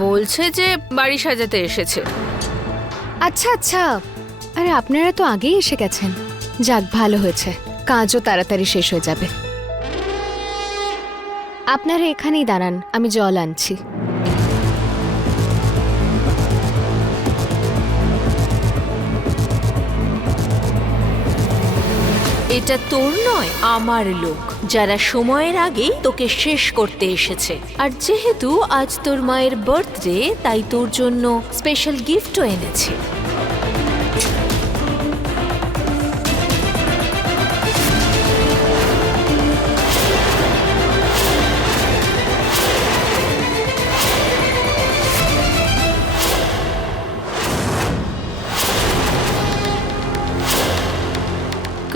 বলছে যে বাড়ি সাজাতে এসেছে। আচ্ছা আচ্ছা, আরে আপনারা তো আগেই এসে গেছেন। যাক, ভালো হয়েছে, কাজও তাড়াতাড়ি শেষ হয়ে যাবে। আপনারা এখানেই দাঁড়ান, আমি জল আনছি। এটা তোর নয়, আমার লোক, যারা সময়ের আগেই তোকে শেষ করতে এসেছে। আর যেহেতু আজ তোর মায়ের বার্থডে, তাই তোর জন্য স্পেশাল গিফটও এনেছি।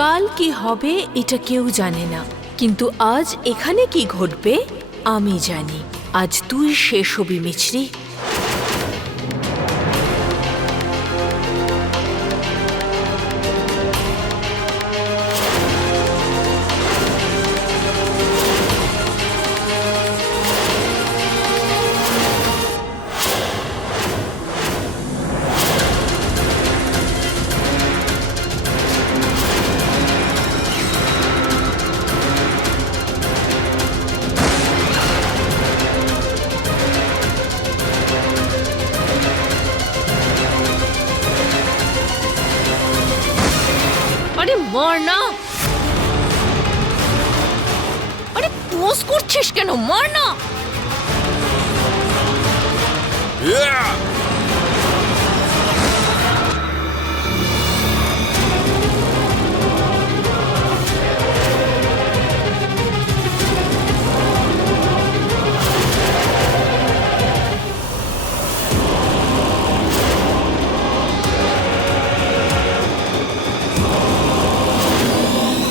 কাল কি হবে এটা কেউ জানে না, কিন্তু আজ এখানে কি ঘটবে আমি জানি। আজ তুই শেষ হবি মিছরি। আরে মর না, আরে পোজ করছিস কেন? মর না।